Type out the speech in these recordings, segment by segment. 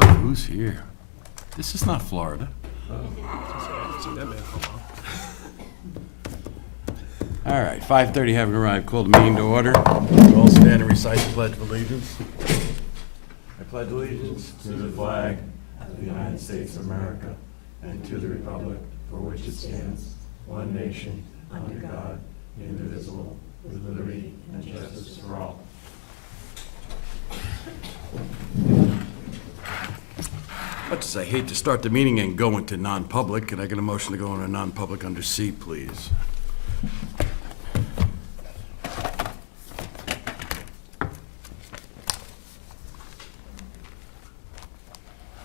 Oh, who's here? This is not Florida. All right, 5:30 having arrived. Call the meeting to order. We'll all stand and recite the Pledge of Allegiance. I pledge allegiance to the flag of the United States of America and to the republic for which it stands, one nation, under God, indivisible, with liberty and justice for all. I hate to start the meeting and go into non-public. Can I get a motion to go into non-public under C, please?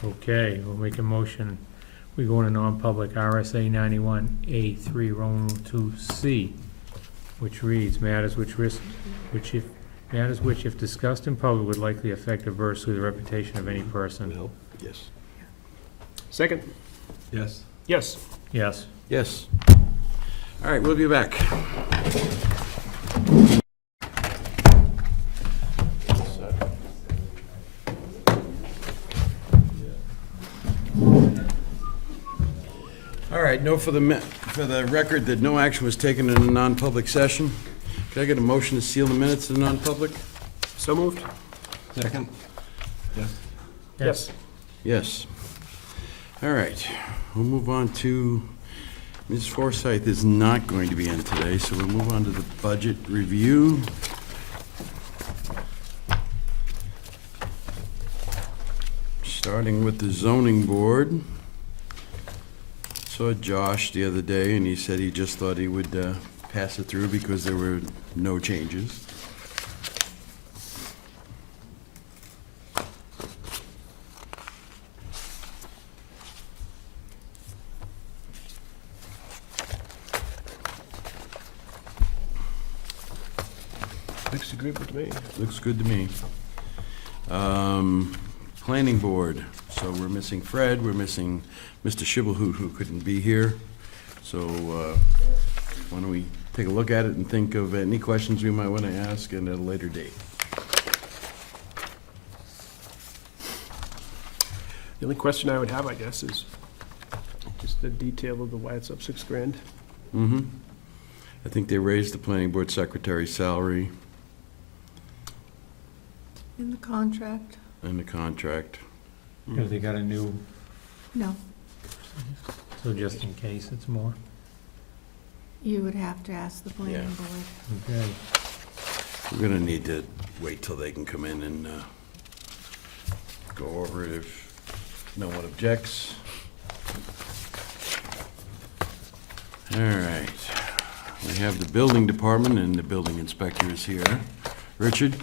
Okay, we'll make a motion. We go into non-public RSA 91A3, Roman rule 2C, which reads, matters which if discussed in public would likely affect adversely the reputation of any person. Yes. Second? Yes. Yes. Yes. Yes. All right, we'll be back. All right, for the record that no action was taken in a non-public session. Can I get a motion to seal the minutes of the non-public? So moved? Second? Yes. Yes. Yes. All right, we'll move on to, Ms. Forsythe is not going to be in today, so we'll move on to the budget review. Starting with the zoning board. Saw Josh the other day, and he said he just thought he would pass it through because there were no changes. Looks agreeable to me. Looks good to me. Planning board, so we're missing Fred, we're missing Mr. Shibble, who couldn't be here. So why don't we take a look at it and think of any questions we might want to ask at a later date. The only question I would have, I guess, is just the detail of the why it's up $6,000. Mm-hmm. I think they raised the planning board secretary's salary In the contract? in the contract. Have they got a new, No, so just in case it's more? you would have to ask the planning Yeah. board. Okay. We're gonna need to wait till they can come in and go over it if no one objects. All right. We have the building department and the building inspector is here. Richard?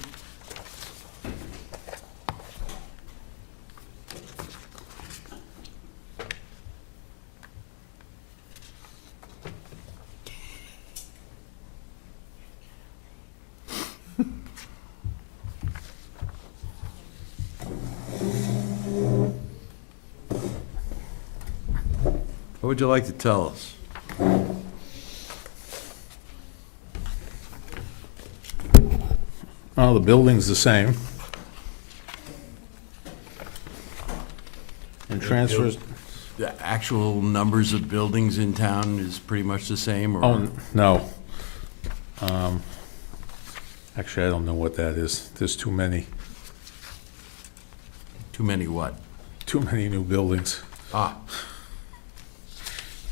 What would you like to tell us? Well, the building's the same. And transfers, The actual numbers of buildings in town is pretty much the same, or? oh, no. Actually, I don't know what that is. There's too many Too many what? new buildings. Ah,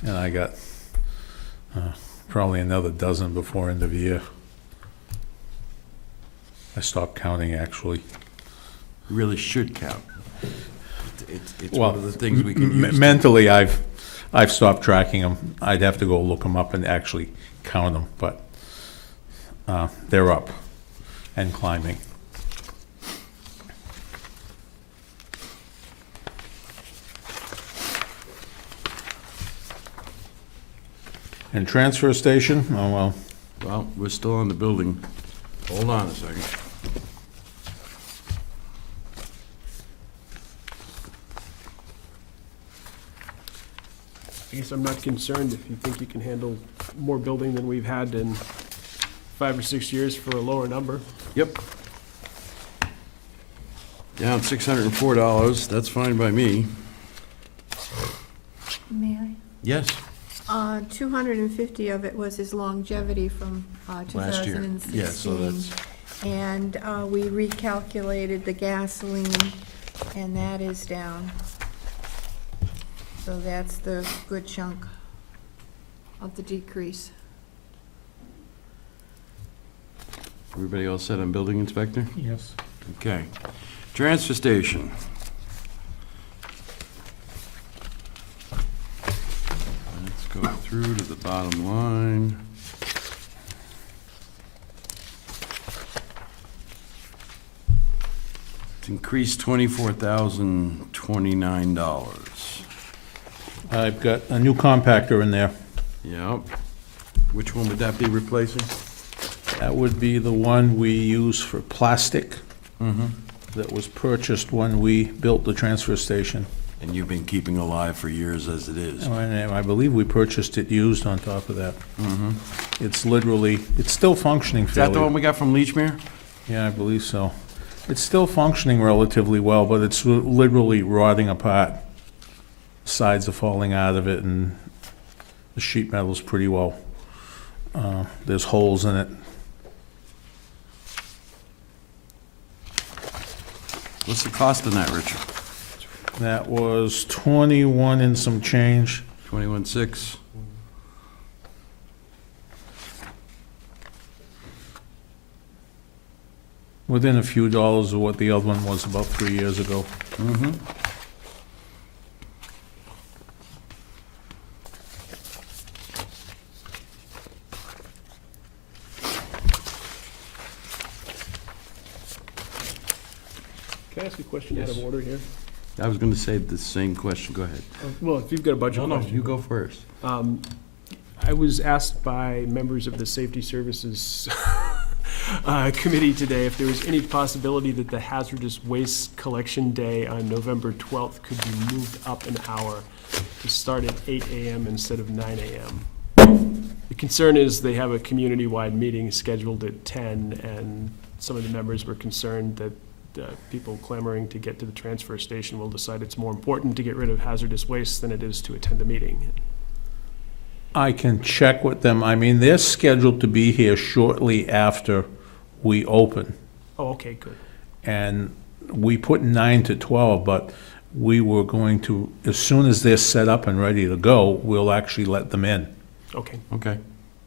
And I got probably another dozen before end of year. I stopped counting, actually. we really should count. It's Well, one of the things we can use. Mentally, I've stopped tracking them. I'd have to go look them up and actually count them, but they're up and climbing. And transfer station, oh, well, Well, we're still on the building. Hold on a second. I guess I'm not concerned if you think you can handle more building than we've had in 5 or 6 years for a lower number. Yep. Down $604, that's fine by me. May I? Yes. 250 of it was his longevity from Last year. 2016. Yeah, so that's, And we recalculated the gasoline, and that is down. So that's the good chunk of the decrease. everybody all set on building inspector? Yes. Okay. Transfer station. Let's go through to the bottom line. It's increased $24,029. I've got a new compactor in there. Yep. Which one would that be replacing? That would be the one we use for plastic Mm-hmm. that was purchased when we built the transfer station. And you've been keeping alive for years as it is. And I believe we purchased it used on top of that. Mm-hmm. It's literally, it's still functioning Is that the one fairly. we got from Leechmere? Yeah, I believe so. It's still functioning relatively well, but it's literally rotting apart. Sides are falling out of it, and the sheet metal's pretty well, there's holes in it. What's the cost of that, Richard? That was 21 and some change. 21.6? Within a few dollars of what the other one was about 3 years ago. Mm-hmm. Can I ask a question out of Yes. order here? I was gonna say the same question, go ahead. Well, if you've got a budget question. You go first. I was asked by members of the Safety Services Committee today if there was any possibility that the hazardous waste collection day on November 12th could be moved up an hour to start at 8 AM instead of 9 AM. The concern is they have a community-wide meeting scheduled at 10, and some of the members were concerned that people clamoring to get to the transfer station will decide it's more important to get rid of hazardous waste than it is to attend the meeting. I can check with them. I mean, they're scheduled to be here shortly after we open. Oh, okay, good. And we put 9 to 12, but we were going to, as soon as they're set up and ready to go, we'll actually let them in. Okay, Okay.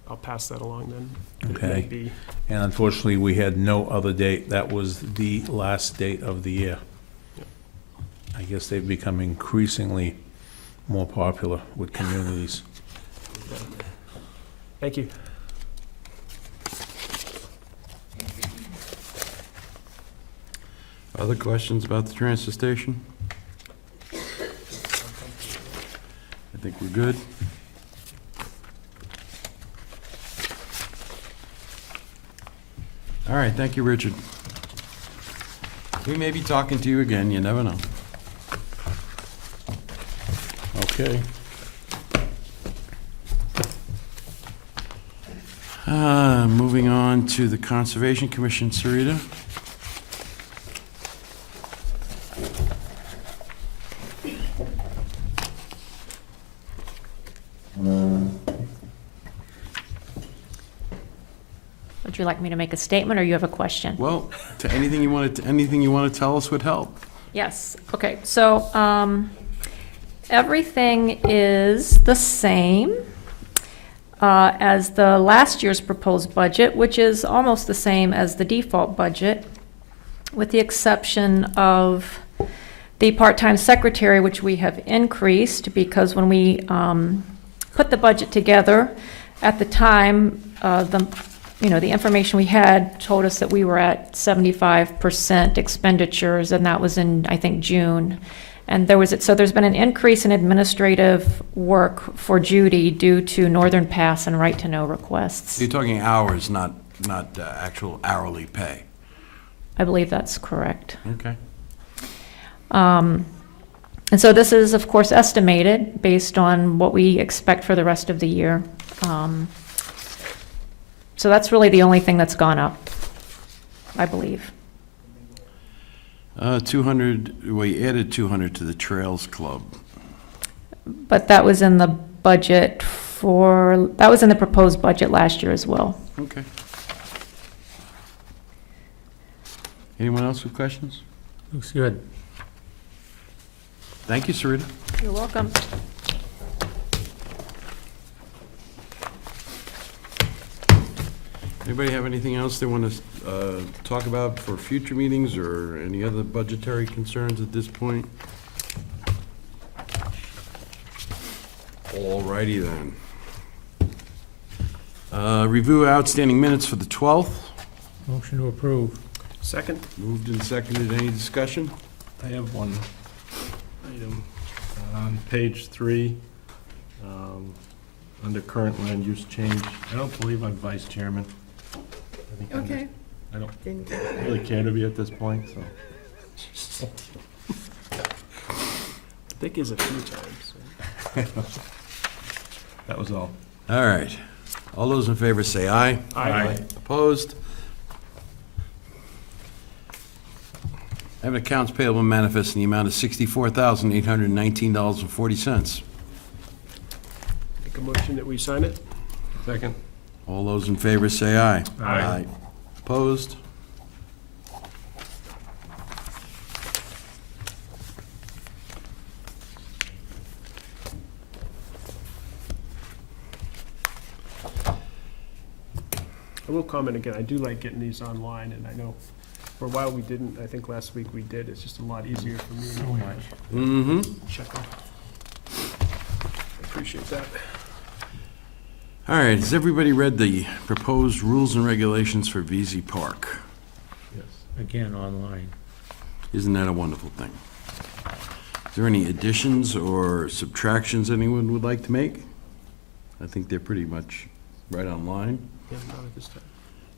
I'll pass that along then. It Okay. might be- And unfortunately, we had no other date. That was the last date of the year. Yep. I guess they've become increasingly more popular with communities. Thank you. Other questions about the transfer station? I think we're good. All right, thank you, Richard. We may be talking to you again, you never know. Okay. Moving on to the Conservation Commission, Sarita. Would you like me to make a statement, or you have a question? Well, to anything you want to tell us would help. Yes, okay, so, everything is the same, as the last year's proposed budget, which is almost the same as the default budget, with the exception of the part-time secretary, which we have increased, because when we, put the budget together, at the time, the information we had told us that we were at 75% expenditures, and that was in, I think, June. And so there's been an increase in administrative work for Judy due to Northern Pass and Right to Know requests. You're talking hours, not actual hourly pay. I believe that's correct. Okay. And so this is, of course, estimated based on what we expect for the rest of the year. So that's really the only thing that's gone up, I believe. 200, we added 200 to the Trails Club. But that was in the budget that was in the proposed budget last year as well. Okay. Anyone else with questions? Looks good. Thank you, Sarita. You're welcome. Anybody have anything else they want to talk about for future meetings or any other budgetary concerns at this point? All righty then. Review outstanding minutes for the 12th. Motion to approve. Second Moved and seconded. Any discussion? I have one item on page 3, under current land use change. I don't believe I'm vice chairman. I think I'm Okay. I don't Didn't really care to be at this point, so. Dick is a few times. So. That was all. All right. All those in favor say aye. Aye. Opposed? I have an accounts payable manifest in the amount of $64,819.40. Make a motion that we sign it. Second. All those in favor say aye. Aye. Opposed? I will comment again, I do like getting these online, and I know for a while we didn't, I think last week we did, it's just a lot easier for me So to much. Mm-hmm. check them. I appreciate that. All right, has everybody read the proposed rules and regulations for VZ Park? Yes. Again, online. Isn't that a wonderful thing? Is there any additions or subtractions anyone would like to make? I think they're pretty much right on line. Yeah, not at this time.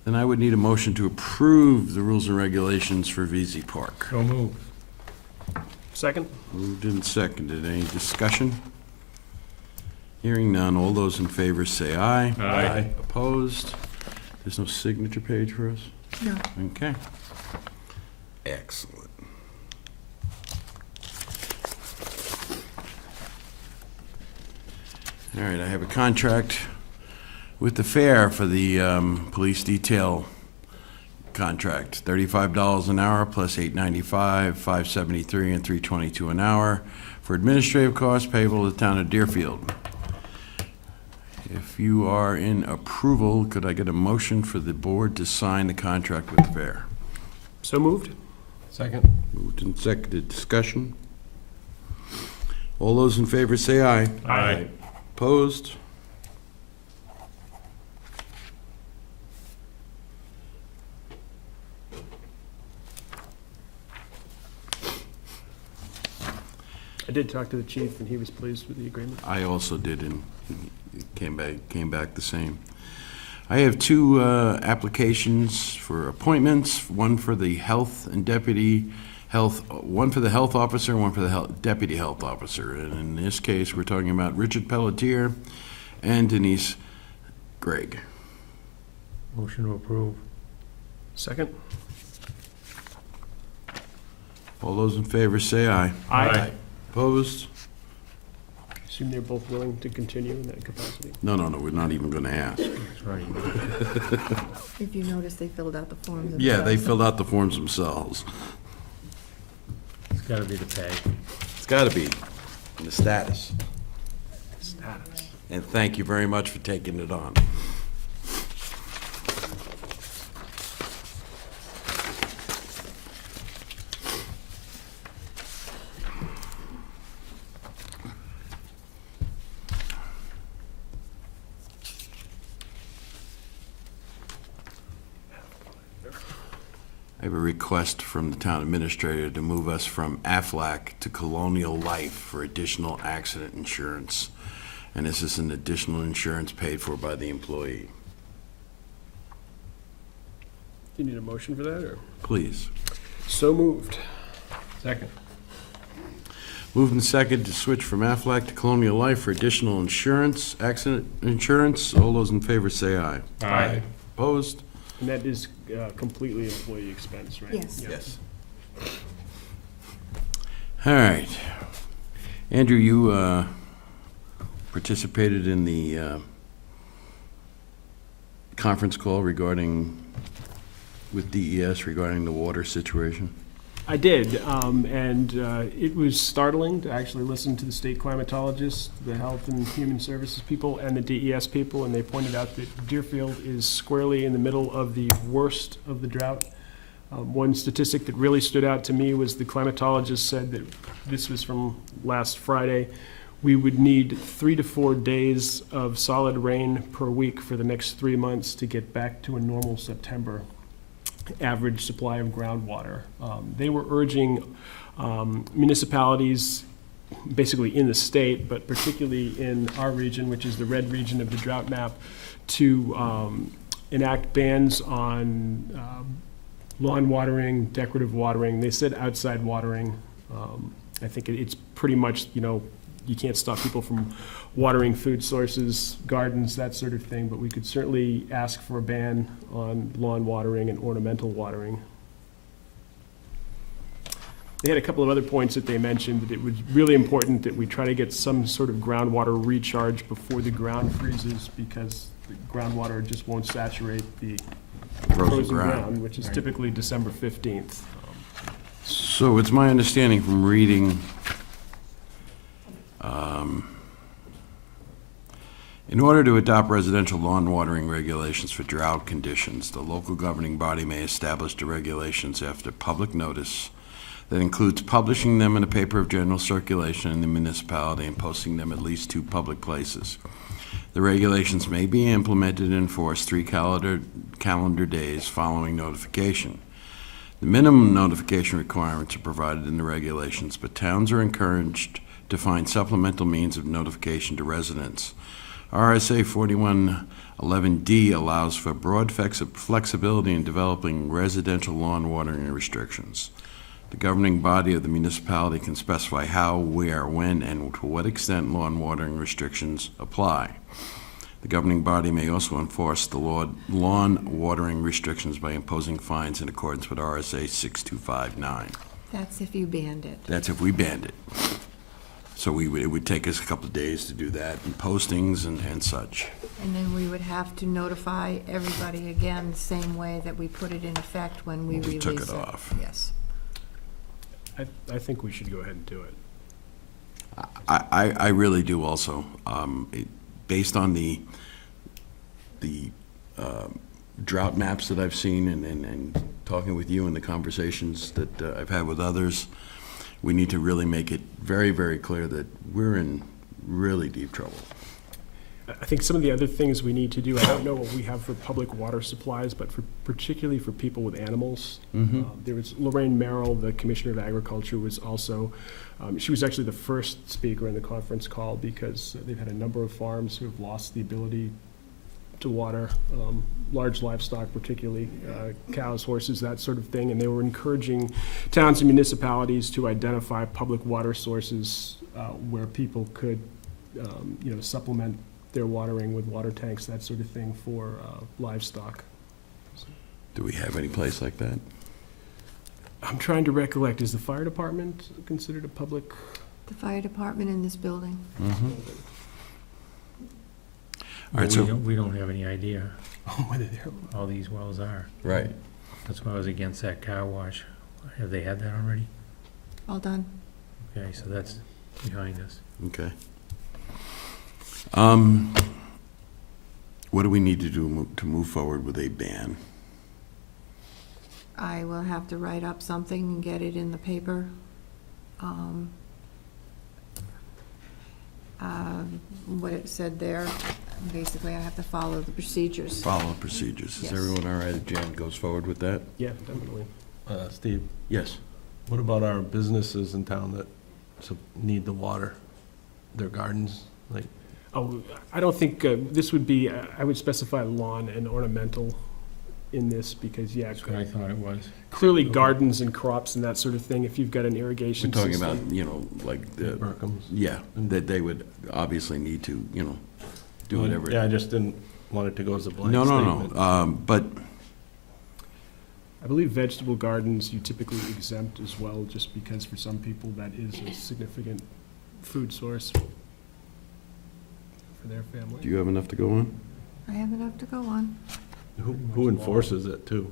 Then I would need a motion to approve the rules and regulations for VZ Park. So moved. Second? Moved and seconded. Any discussion? Hearing none. All those in favor say aye. Aye. Opposed? There's no signature page for us? No. Okay. Excellent. All right, I have a contract with the fair for the police detail contract. $35 an hour plus $8.95, $5.73, and $3.22 an hour for administrative costs payable to the town of Deerfield. If you are in approval, could I get a motion for the board to sign the contract with the fair? So moved? Second. Moved and seconded. Discussion? All those in favor say aye. Aye. Opposed? I did talk to the chief, and he was pleased with the agreement. I also did, and it came back the same. I have two applications for appointments, one for the health and deputy health, one for the health officer, one for the deputy health officer. And in this case, we're talking about Richard Pelletier and Denise Gregg. Motion to approve. Second? All those in favor say aye. Aye. Opposed? Assume they're both willing to continue in that capacity. No, we're not even going to ask. That's right. If you notice, they filled out the forms. Yeah, they themselves. filled out the forms themselves. It's gotta be the pay. It's got to be in the status. Status. And thank you very much for taking it on. I have a request from the town administrator to move us from Aflac to Colonial Life for additional accident insurance. And this is an additional insurance paid for by the employee. You need a motion for that, or? Please. So moved. Second. Moved and second to switch from Aflac to Colonial Life for additional insurance, accident insurance. All those in favor say aye. Aye. Opposed? And that is completely employee expense, right? Yes. Yeah. Yes. All right. Andrew, you participated in the conference call with DES regarding the water situation? I did, and it was startling to actually listen to the state climatologists, the Health and Human Services people, and the DES people, and they pointed out that Deerfield is squarely in the middle of the worst of the drought. One statistic that really stood out to me was the climatologist said that, this was from last Friday, we would need 3 to 4 days of solid rain per week for the next 3 months to get back to a normal September average supply of groundwater. They were urging municipalities, basically in the state, but particularly in our region, which is the red region of the drought map, to enact bans on lawn watering, decorative watering. They said outside watering. I think it's pretty much, you can't stop people from watering food sources, gardens, that sort of thing, but we could certainly ask for a ban on lawn watering and ornamental watering. They had a couple of other points that they mentioned, that it was really important that we try to get some sort of groundwater recharge before the ground freezes, because the groundwater just won't saturate the frozen ground, which is typically December 15th. So it's my understanding from reading, in order to adopt residential lawn watering regulations for drought conditions, the local governing body may establish the regulations after public notice that includes publishing them in a paper of general circulation in the municipality and posting them at least 2 public places. The regulations may be implemented and enforced 3 calendar days following notification. The minimum notification requirements are provided in the regulations, but towns are encouraged to find supplemental means of notification to residents. RSA 4111D allows for broad flexibility in developing residential lawn watering restrictions. The governing body of the municipality can specify how, where, when, and to what extent lawn watering restrictions apply. The governing body may also enforce the lawn watering restrictions by imposing fines in accordance with RSA 6259. That's if you banned it. That's if we banned it. So it would take us a couple of days to do that, and postings and such. And then we would have to notify everybody again, the same way that we put it in effect when we When we release took it. it off. Yes. I think we should go ahead and do it. I really do also. Based on the drought maps that I've seen and talking with you and the conversations that I've had with others, we need to really make it very, very clear that we're in really deep trouble. I think some of the other things we need to do, I don't know what we have for public water supplies, but particularly for people with animals. There was Lorraine Merrill, the Commissioner of Agriculture, was also, she was actually the first speaker in the conference call, because they've had a number of farms who have lost the ability to water, large livestock, particularly cows, horses, that sort of thing, and they were encouraging towns and municipalities to identify public water sources where people could, supplement their watering with water tanks, that sort of thing, for livestock. Do we have any place like that? I'm trying to recollect, is the fire department considered a public? The fire department in this building. All right, But so, we don't have any idea Whether they're how these wells are. right. That's why I was against that car wash. Have they had that already? All done. Okay, so that's behind us. Okay. What do we need to do to move forward with a ban? I will have to write up something and get it in the paper. What it said there, basically I have to follow the procedures. Follow procedures. Is Yes. everyone all right if Jan goes forward with that? Yeah, definitely. Steve, Yes. what about our businesses in town that need the water? Their gardens, like, Oh, I don't think, this would be, I would specify lawn and ornamental in this, because, yeah, That's what I thought it was. clearly gardens and crops and that sort of thing, if you've got an We're irrigation talking system. about, like, the, Burkham's? yeah, that they would obviously need to, do whatever. Yeah, I just didn't want it to go as a blank No, statement. no, no. But I believe vegetable gardens you typically exempt as well, just because for some people that is a significant food source for their Do family. you have enough to go on? I have enough to go on. Who enforces it too?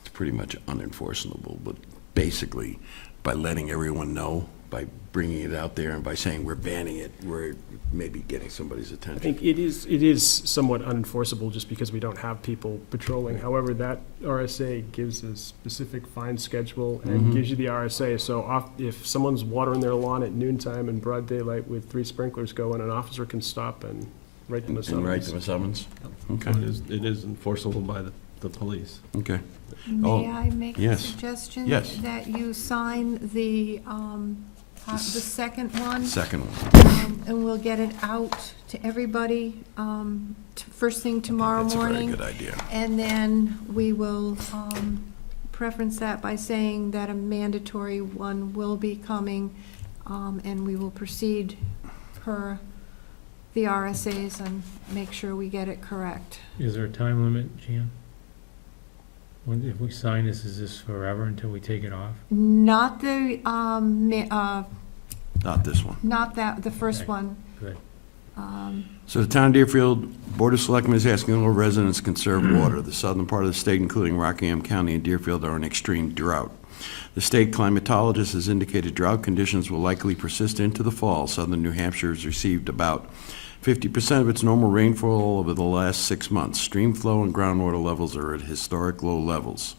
It's pretty much unenforceable, but basically, by letting everyone know, by bringing it out there and by saying we're banning it, we're maybe getting somebody's I attention. think it is somewhat unenforceable just because we don't have people patrolling. However, that RSA gives a specific fine schedule and Mhm. gives you the RSA. So if someone's watering their lawn at noontime in broad daylight with 3 sprinklers going, an officer can stop and write them a And write summons. them a summons? So Okay, it is enforceable by the police. okay. Oh, May I make a yes. suggestion? Yes. That you sign the second one, Second one. and we'll get it out to everybody, first thing tomorrow That's a very morning. good idea. And then we will preference that by saying that a mandatory one will be coming, and we will proceed per the RSAs and make sure we get it correct. Is there a time limit, Jan? When, if we sign this, is this forever until we take it off? Not the, Not this one. not that, the first Okay. one. Good. So the town of Deerfield Board of Selectmen is asking all residents to conserve water. The southern part of the state, including Rockingham County and Deerfield, are in extreme drought. The state climatologist has indicated drought conditions will likely persist into the fall. Southern New Hampshire has received about 50% of its normal rainfall over the last 6 months. Stream flow and groundwater levels are at historic low levels.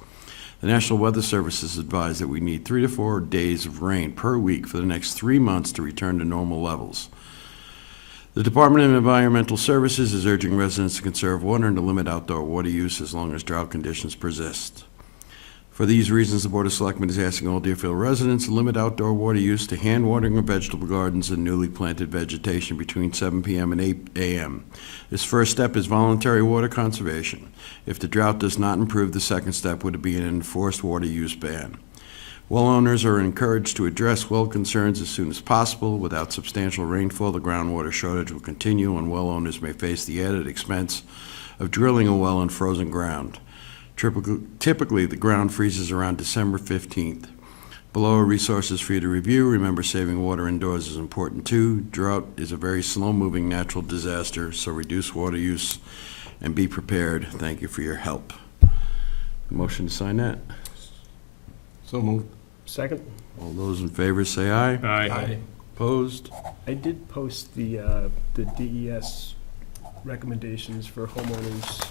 The National Weather Service has advised that we need 3 to 4 days of rain per week for the next 3 months to return to normal levels. The Department of Environmental Services is urging residents to conserve water and to limit outdoor water use as long as drought conditions persist. For these reasons, the Board of Selectmen is asking all Deerfield residents to limit outdoor water use to hand watering of vegetable gardens and newly planted vegetation between 7 p.m. and 8 a.m. This first step is voluntary water conservation. If the drought does not improve, the second step would be an enforced water use ban. Well owners are encouraged to address well concerns as soon as possible. Without substantial rainfall, the groundwater shortage will continue, and well owners may face the added expense of drilling a well in frozen ground. Typically, the ground freezes around December 15th. Below are resources for you to review. Remember, saving water indoors is important too. Drought is a very slow-moving natural disaster, so reduce water use and be prepared. Thank you for your help. Motion to sign that? So moved. Second, All those in favor say aye. Aye. Opposed? I did post the DES recommendations for homeowners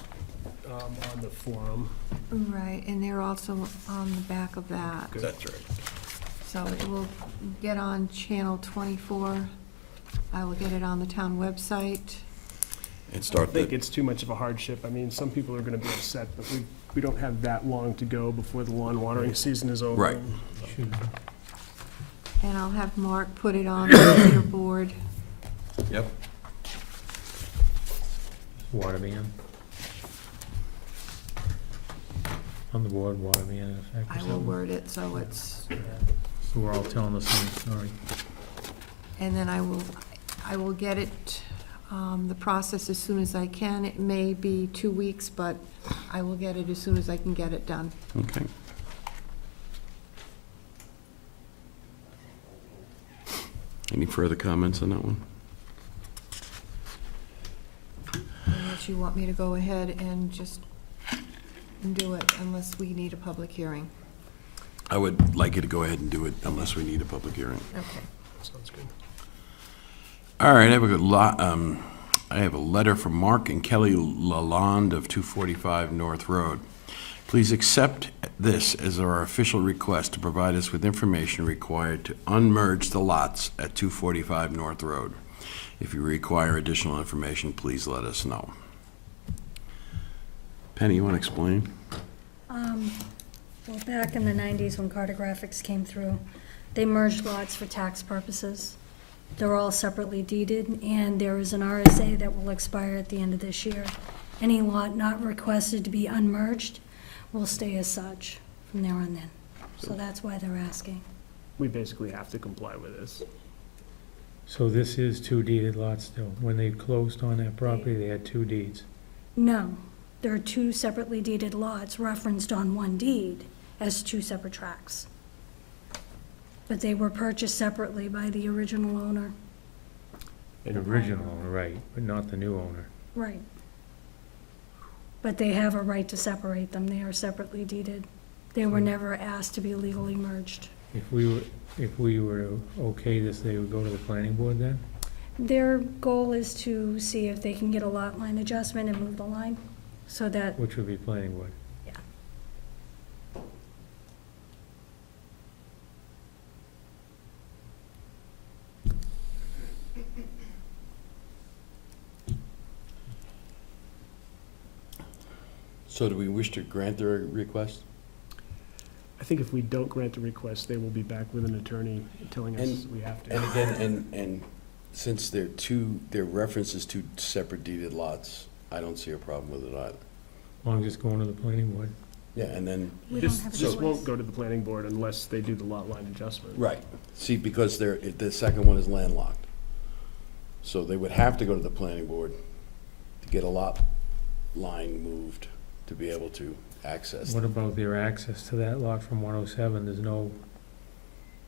on the forum. Right, and they're also on the back of that. That's right. So it will get on Channel 24. I will get it on the town website. And I start think the, it's too much of a hardship. I mean, some people are gonna be upset, but we don't have that long to go before the lawn watering season is over. Right. Should- And I'll have Mark put it on the leaderboard. yep. Water ban. On the board, water ban in effect or I will something. word it so it's, So we're all telling the same story. and then I will get it, the process as soon as I can. It may be 2 weeks, but I will get it as soon as I can get it done. Okay. Any further comments on that one? Unless you want me to go ahead and just do it, unless we need a public hearing. I would like you to go ahead and do it unless we need a public hearing. Okay. Sounds good. All right, I have a good I have a letter from Mark and Kelly Lalonde of 245 North Road. Please accept this as our official request to provide us with information required to unmerge the lots at 245 North Road. If you require additional information, please let us know. Penny, you want to explain? Well, back in the 90s, when cartographics came through, they merged lots for tax purposes. They're all separately deeded, and there is an RSA that will expire at the end of this year. Any lot not requested to be unmerged will stay as such from there on in. So that's why they're asking. We basically have to comply with this. So this is 2 deeded lots still. When they closed on that property, they had 2 deeds. No, There are two separately deeded lots referenced on one deed as two separate tracts. But they were purchased separately by the original owner. The original owner, right, but not the new owner. Right. But they have a right to separate them. They are separately deeded. They were never asked to be legally merged. If we were to okay this, they would go to the planning board then? Their goal is to see if they can get a lot line adjustment and move the line, so that, Which would be planning board. yeah. So do we wish to grant their request? I think if we don't grant the request, they will be back with an attorney telling us And- we have to. And again, and since they're references to separate deeded lots, I don't see a problem with it either. As long as it's going to the planning board. Yeah, and then, We don't This, have a this won't choice. go to the planning board unless they do the lot line adjustment. right, see, because the second one is landlocked. So they would have to go to the planning board to get a lot line moved to be able to access. What about their access to that lot from 107? There's no,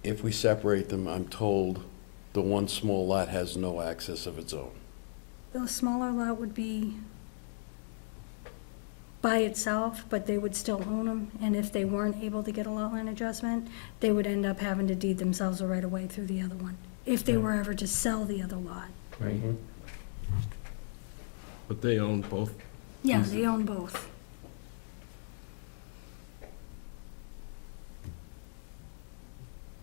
If we separate them, I'm told the one small lot has no access of its own. The smaller lot would be by itself, but they would still own them, and if they weren't able to get a lot line adjustment, they would end up having to deed themselves a right of way through the other one, if they were ever to sell the other lot. right? But they own both. Yeah, they own both.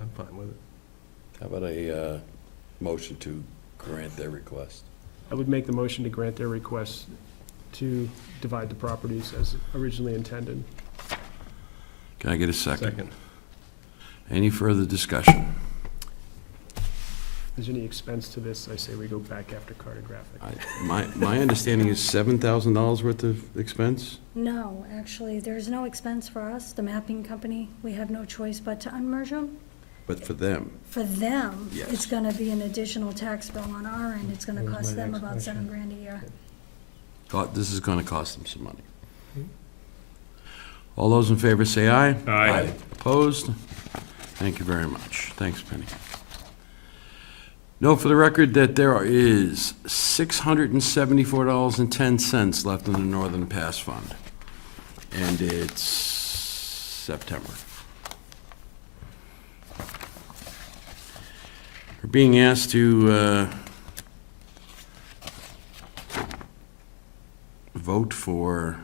I'm fine with it. How about a motion to grant their request? I would make the motion to grant their request to divide the properties as originally intended. Can I get a second? Second. Any further discussion? If there's any expense to this, I say we go back after cartographic. My understanding is $7,000 worth of expense? No, actually, there's no expense for us, the mapping company. We have no choice but to unmerge them. But for them, For them, Yes. it's gonna be an additional tax bill on our end. It's gonna That was cost my them next about question. $7,000 a year. this is gonna cost them some money. All those in favor say aye. Aye. Opposed? Thank you very much. Thanks, Penny. Note for the record that there is $674.10 left in the Northern Pass Fund. And it's September. We're being asked to vote for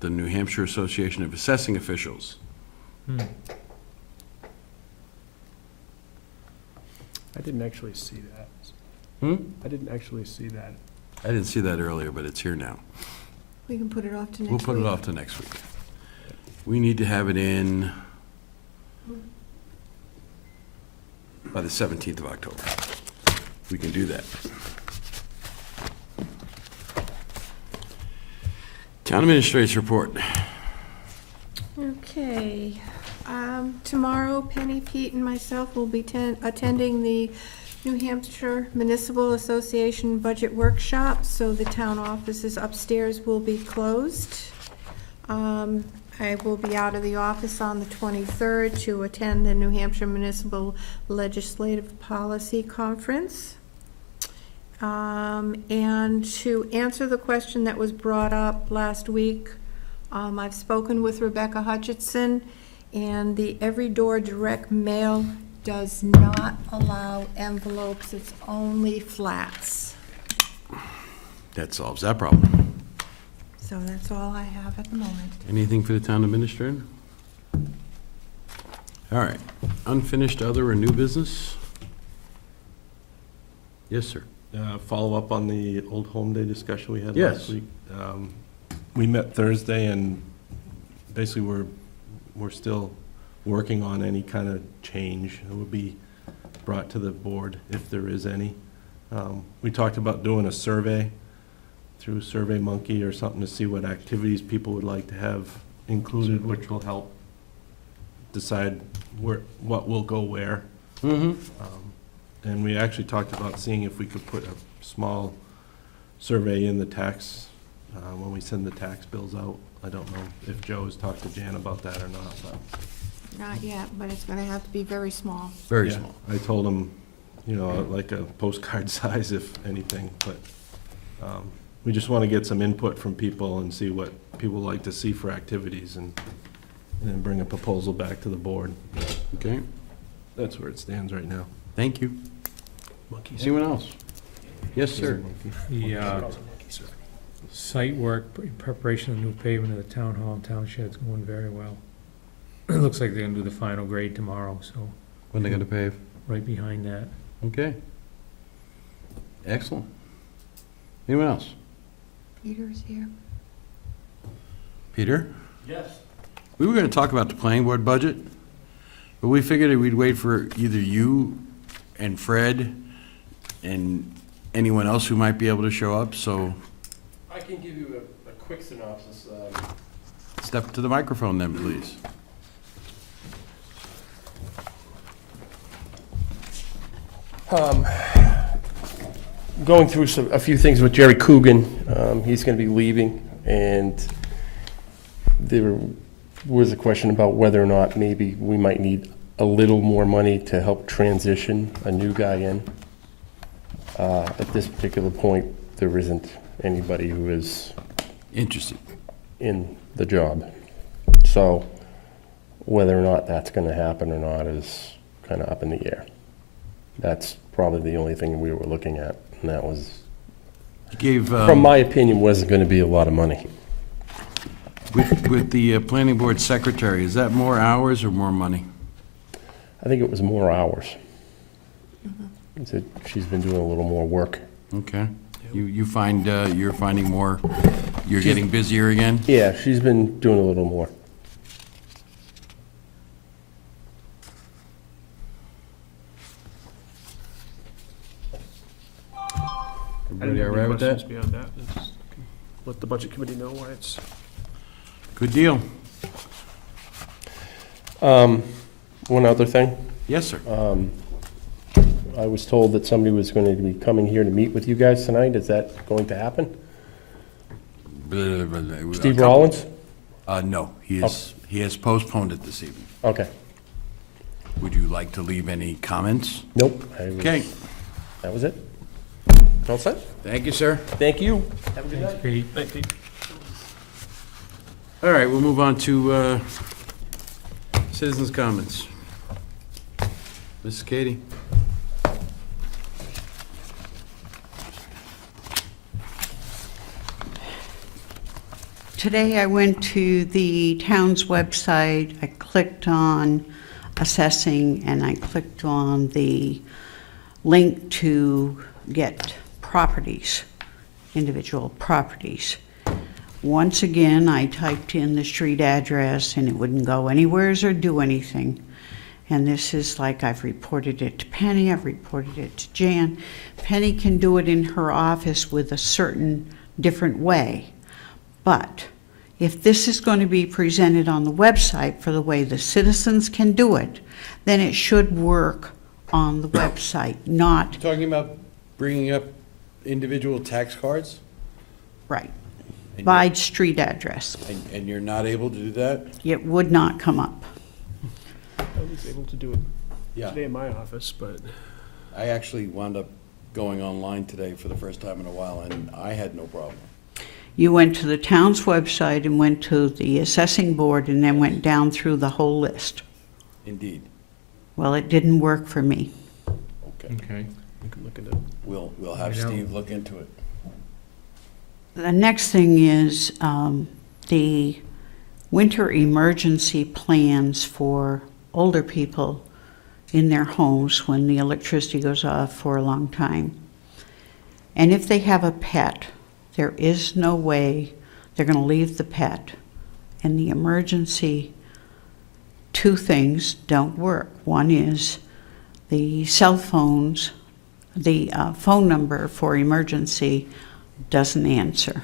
the New Hampshire Association of Assessing Officials. Hmm. I didn't actually see that. I didn't actually see that. I didn't see that earlier, but it's here now. We can put it off to next We'll week. put it off to next week. We need to have it in by the 17th of October. We can do that. Town Administrator's report. Okay. Tomorrow, Penny, Pete, and myself will be attending the New Hampshire Municipal Association Budget Workshop, so the town offices upstairs will be closed. I will be out of the office on the 23rd to attend the New Hampshire Municipal Legislative Policy Conference. And to answer the question that was brought up last week, I've spoken with Rebecca Hutchinson, and the Every Door Direct Mail does not allow envelopes, it's only flats. That solves that problem. So that's all I have at the moment. Anything for the Town Administrator? All right. Unfinished other or new business? Yes, sir. Follow up on the Old Home Day discussion we had Yes. last week. We met Thursday, and basically we're still working on any kind of change that would be brought to the board, if there is any. We talked about doing a survey through SurveyMonkey or something to see what activities people would like to have included, which will help decide what will go where. Mm-hmm. And we actually talked about seeing if we could put a small survey in the tax when we send the tax bills out. I don't know if Joe has talked to Jan about that or not, but. Not yet, but it's gonna have to be very small. Very Yeah, small. I told him, you know, like a postcard size if anything, but we just want to get some input from people and see what people like to see for activities and then bring a proposal back to the board. Okay, That's where it stands right now. thank you. Monkeys. Anyone else? Yes, sir. The site work in preparation of new pavement of the town hall and town shed's going very well. It looks like they're gonna do the final grade tomorrow, so When they gonna pave? right behind that. Okay. Excellent. Anyone else? Peter's here. Peter? Yes. We were gonna talk about the planning board budget, but we figured we'd wait for either you and Fred and anyone else who might be able to show up, so I can give you a quick synopsis. step to the microphone then, please. Going through a few things with Jerry Coogan. He's going to be leaving, and there was a question about whether or not maybe we might need a little more money to help transition a new guy in. At this particular point, there isn't anybody who is Interesting. in the job. So whether or not that's going to happen or not is kind of up in the air. That's probably the only thing we were looking at, and that was, Gave, from my opinion, wasn't going to be a lot of money. with the planning board secretary, is that more hours or more money? I think it was more hours. She's been doing a little more work. Okay. You find, you're finding more, you're getting busier again? Yeah, she's been doing a little more. I didn't Everybody have all any right with questions that? beyond that. Just let the budget committee know why it's. Good deal. One other thing, Yes, sir. I was told that somebody was going to be coming here to meet with you guys tonight. Is that going to happen? Steve Rollins? No, he has postponed it this evening. Okay. Would you like to leave any comments? Nope. Okay, That was it. All set? thank you, sir. Thank you. Have a good Thanks, night. Pete. All right, we'll move on to citizens' comments. Mrs. Katie? Today I went to the town's website, I clicked on assessing, and I clicked on the link to get properties, individual properties. Once again, I typed in the street address and it wouldn't go anywheres or do anything. And this is like, I've reported it to Penny, I've reported it to Jan. Penny can do it in her office with a certain different way. But if this is going to be presented on the website for the way the citizens can do it, then it should work on the website, not Talking about bringing up individual tax cards? right by street address. And you're not able to do that? It would not come up. I was able to do it Yeah. today in my office, but I actually wound up going online today for the first time in a while, and I had no problem. You went to the town's website and went to the assessing board and then went down through the whole list. Indeed. Well, it didn't work for me. Okay. Okay. we can look into it. We'll have I know. Steve look into it. The next thing is the winter emergency plans for older people in their homes when the electricity goes off for a long time. And if they have a pet, there is no way they're going to leave the pet. And the emergency, two things don't work. One is the cell phones, the phone number for emergency doesn't answer.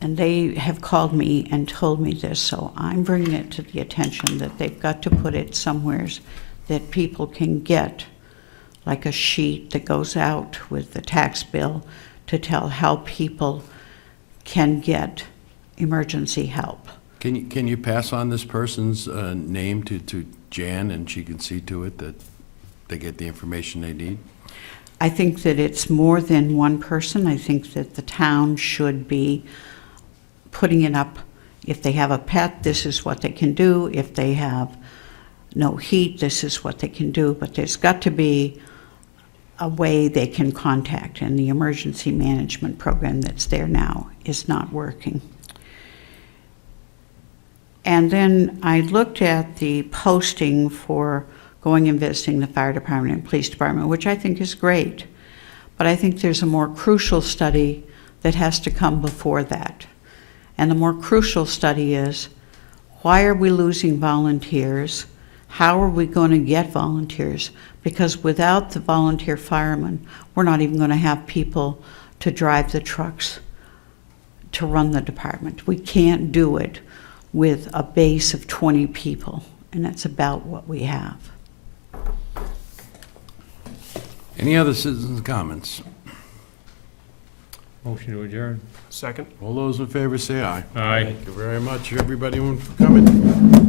And they have called me and told me this, so I'm bringing it to the attention that they've got to put it somewheres that people can get, like a sheet that goes out with the tax bill to tell how people can get emergency help. Can you pass on this person's name to Jan, and she can see to it that they get the information they need? I think that it's more than one person. I think that the town should be putting it up. If they have a pet, this is what they can do. If they have no heat, this is what they can do. But there's got to be a way they can contact, and the emergency management program that's there now is not working. And then I looked at the posting for going and visiting the fire department and police department, which I think is great. But I think there's a more crucial study that has to come before that. And the more crucial study is, why are we losing volunteers? How are we going to get volunteers? Because without the volunteer firemen, we're not even going to have people to drive the trucks to run the department. We can't do it with a base of 20 people, and that's about what we have. Any other citizens' comments? Motion to adjourn. Second? All those in favor say aye. Aye. Thank you very much, everybody, for coming.